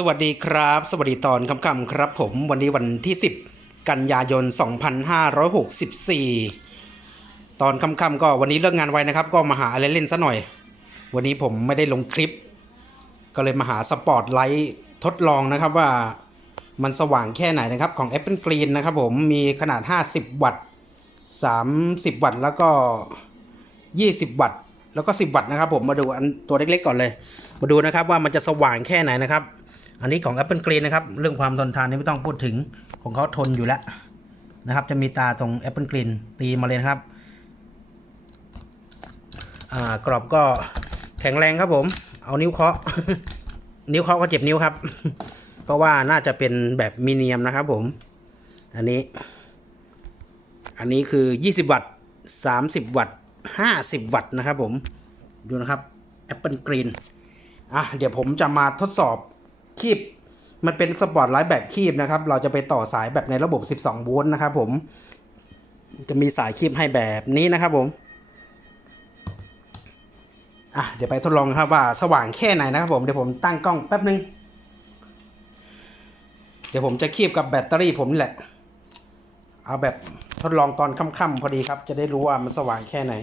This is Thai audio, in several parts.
สวัสดีครับ สวัสดีตอนค่ำๆครับ ผมวันนี้วันที่ 10 กันยายน 2564 ตอนค่ำๆก็วันนี้เลิกงานไว้นะครับ ก็มาหาอะไรเล่นซะหน่อย วันนี้ผมไม่ได้ลงคลิป ก็เลยมาหาสปอตไลท์ทดลองนะครับว่ามันสว่างแค่ไหนนะครับของ Apple Green นะครับผมมีขนาด 50 วัตต์ 30 วัตต์ แล้วก็ 20 วัตต์ แล้วก็ 10 วัตต์นะครับผมมาดูอันตัวเล็กๆก่อนเลย มาดูนะครับว่ามันจะสว่างแค่ไหนนะครับ อันนี้ของ Apple Green นะครับ เรื่องความทนทานนี่ไม่ต้องพูดถึงของเขาทนอยู่แล้วนะครับ จะมีตาตรง Apple Green ตีมาเลยนะครับกรอบก็แข็งแรงครับผม เอานิ้วเคาะ นิ้วเคาะก็เจ็บนิ้วครับ เพราะว่าน่าจะเป็นแบบมีเนียมนะครับผม อันนี้ อันนี้คือ 20 วัตต์ 30 วัตต์ 50 วัตต์นะครับผม ดูนะครับ Apple Green อะ เดี๋ยวผมจะมาทดสอบ คีบมันเป็นสปอร์ตไลท์แบบคีบนะครับ เราจะไปต่อสายแบบในระบบ 12 โวลต์นะครับผมจะมีสายคีบให้แบบนี้นะครับผมอะเดี๋ยวไปทดลองครับว่าสว่างแค่ไหนนะครับผมเดี๋ยวผมตั้งกล้องแป๊บนึง เดี๋ยวผมจะคีบกับแบตเตอรี่ผมนี่แหละ เอาแบบทดลองตอนค่ำๆพอดีครับ จะได้รู้ว่ามันสว่างแค่ไหน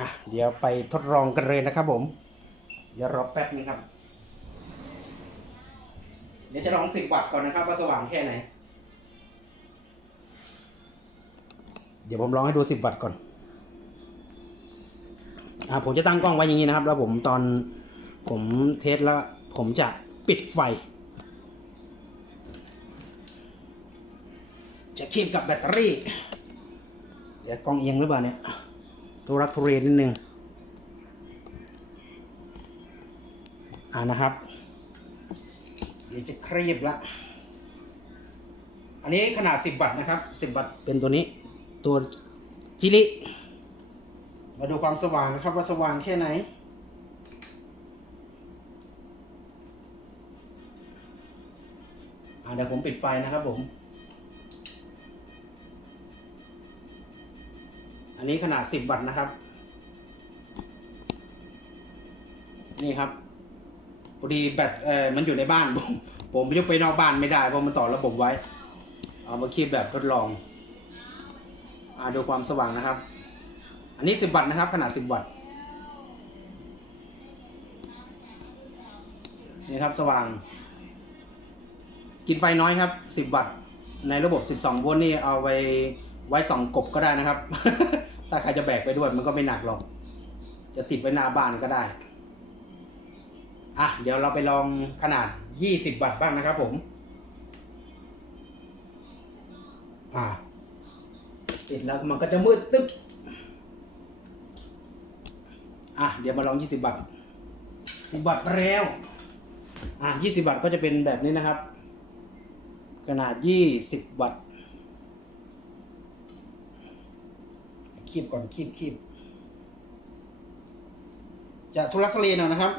อะเดี๋ยวไปทดลองกันเลยนะครับผมเดี๋ยวรอแป๊บนึงครับ เดี๋ยวจะลองสิบวัตต์ก่อนนะครับว่าสว่างแค่ไหน เดี๋ยวผมลองให้ดูสิบวัตต์ก่อนอ่าผมจะตั้งกล้องไว้อย่างนี้นะครับ แล้วผมตอนผมเทสแล้ว ผมจะปิดไฟ จะคีบกับแบตเตอรี่ เดี๋ยวกล้องเอียงหรือเปล่าเนี่ย ทุรักทุเรนิดนึงอ่านะครับ เดี๋ยวจะครีบละ อันนี้ขนาด 10 วัตต์นะครับ 10 วัตต์เป็นตัวนี้ ตัวจิลิ มาดูความสว่างนะครับ ว่าสว่างแค่ไหนอ่าเดี๋ยวผมปิดไฟนะครับผม นี้ขนาด10วัตต์นะครับ นี่ครับพอดีแบตเออมันอยู่ในบ้านผมผมยกไปนอกบ้านไม่ได้เพราะมันต่อระบบไว้ เอามาคีบแบบทดลองอ่าดูความสว่างนะครับ อันนี้10วัตต์นะครับ ขนาด10วัตต์นี่ครับสว่าง กินไฟน้อยครับ10วัตต์ในระบบ 12 โวลต์นี่เอาไปไว้ส่องกบก็ได้นะครับ ถ้าใครจะแบกไปด้วยมันก็ไม่หนักหรอก จะติดไว้หน้าบ้านก็ได้ อะ เดี๋ยวเราไปลองขนาด 20 วัตต์บ้างนะครับผม อ่าติดแล้วมันก็จะมืดตึ๊บ อะ เดี๋ยวมาลอง 20 วัตต์10วัตต์แล้ว อะ 20 วัตต์ก็จะเป็นแบบนี้นะครับ ขนาด 20 วัตต์ คีบก่อนคีบคีบอย่าทุลักทุเลหน่อยนะครับ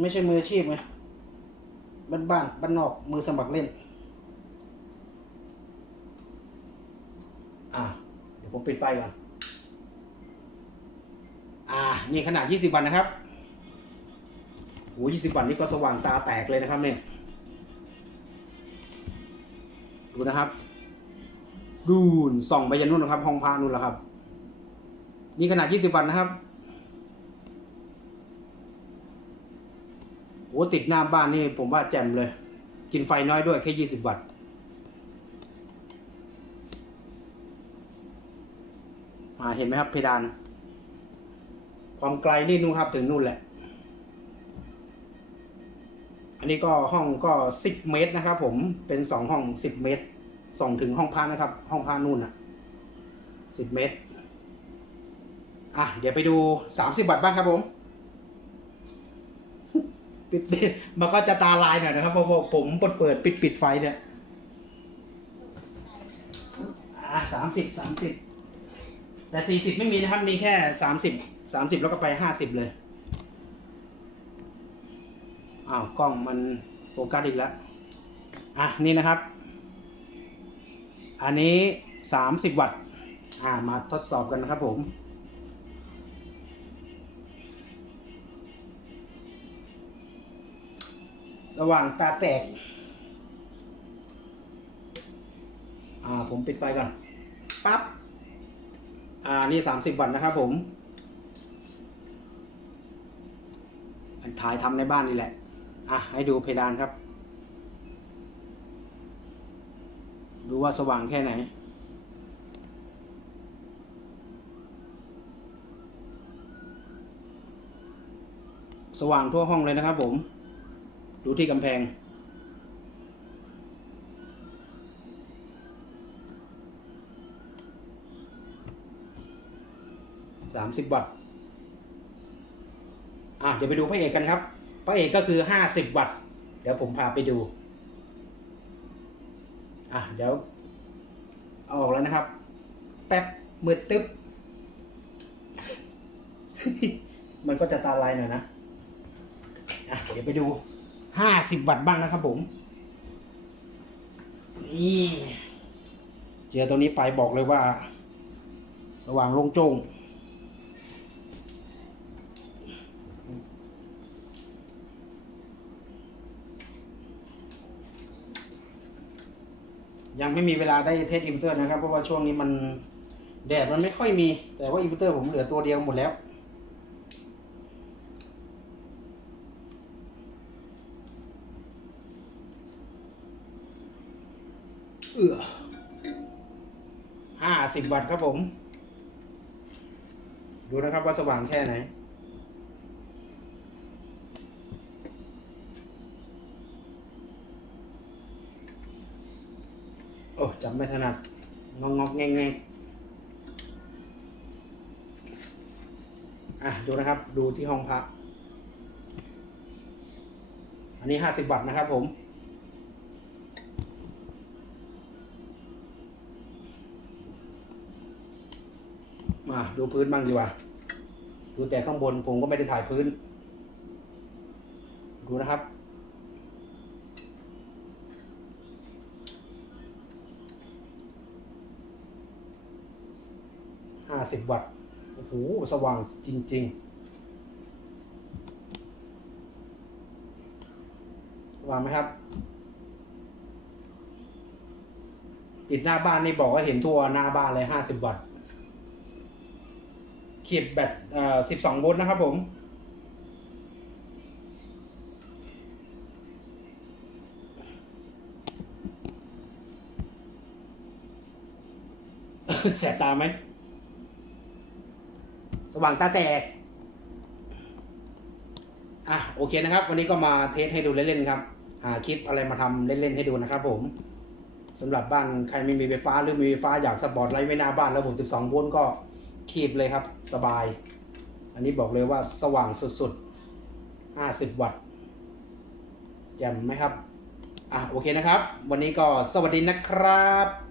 ไม่ใช่มืออาชีพไงบ้านบ้านบ้านนอกมือสมัครเล่น อะ เดี๋ยวผมปิดไฟก่อน อ่า นี่ขนาด 20 วันนะครับโอ้20วันนี่ก็สว่างตาแตกเลยนะครับเนี่ย ดูนะครับ ดูนส่องไปยันนู่นนะครับห้องพานู่นแหละครับ นี่ขนาด20วันนะครับโอ้ติดหน้าบ้านนี่ผมว่าแจ่มเลย กินไฟน้อยด้วยแค่20วัตต์อ่าเห็นไหมครับเพดาน ความไกลนี่นู่นครับถึงนู่นแหละ อันนี้ก็ห้องก็10เมตรนะครับผมเป็น2ห้อง10เมตร ส่งถึงห้องพักนะครับ ห้องพักนู่นอะ10เมตร อะ เดี๋ยวไปดู30วัตต์บ้างครับผมปิดปิดมันก็จะตาลายหน่อยนะครับเพราะว่าผมเปิดเปิดปิดปิดไฟเนี่ยอะสามสิบสามสิบแต่สี่สิบไม่มีนะครับ มีแค่สามสิบสามสิบแล้วก็ไปห้าสิบเลยอ้าวกล้องมันโฟกัสอีกแล้ว อะ นี่นะครับ อันนี้ 30 วัตต์มาทดสอบกันนะครับผม สว่างตาแตกผมปิดไฟก่อน ปับ๊บ อ่า นี่ 30 วัตต์นะครับผมถ่ายทำในบ้านนี่แหละ อะ ให้ดูเพดานครับ ดูว่าสว่างแค่ไหน สว่างทั่วห้องเลยนะครับผม ดูที่กำแพง สามสิบวัตต์ อะ เดี๋ยวไปดูพระเอกกันครับ พระเอกก็คือห้าสิบวัตต์ เดี๋ยวผมพาไปดู อะเดี๋ยวออกแล้วนะครับ แป๊บมืดตึ๊บ มันก็จะตาลายหน่อยนะอะเดี๋ยวไปดูห้าสิบวัตต์บ้างนะครับผม นี่เจอตัวนี้ไปบอกเลยว่า สว่างลงโจ้ง ยังไม่มีเวลาได้เทสอินเวอร์เตอร์นะครับ เพราะว่าช่วงนี้มันแดดมันไม่ค่อยมี แต่ว่าอินเวอร์เตอร์ผมเหลือตัวเดียวหมดแล้ว เอือห้าสิบวัตต์ครับผม ดูนะครับว่าสว่างแค่ไหน อ้จำไม่ถนัดงองงอกแงงแงงอะดูนะครับ ดูที่ห้องพัก อันนี้ห้าสิบวัตต์นะครับผม มาดูพื้นบ้างดีกว่า ดูแต่ข้างบนผมก็ไม่ได้ถ่ายพื้น ดูนะครับ ห้าสิบวัตต์ โอ้โห สว่างจริง ๆ สว่างไหมครับ ติดหน้าบ้านนี่บอกว่าเห็นทั่วหน้าบ้านเลยห้าสิบวัตต์ขีดแบตเอ่อสิบสองโวลต์นะครับผมแสบตาไหม สว่างตาแตก อะโอเคนะครับ วันนี้ก็มาเทสให้ดูเล่นๆครับ หาคลิปอะไรมาทำเล่นๆให้ดูนะครับผมสำหรับบ้านใครไม่มีไฟฟ้าหรือมีไฟฟ้าอยากสปอร์ตไลท์ไว้หน้าบ้านระบบ12โวลต์ก็คีบเลยครับ สบาย อันนี้บอกเลยว่าสว่างสุดๆ 50 วัตต์แจ่มไหมครับ อะโอเคนะครับ วันนี้ก็สวัสดีนะครับ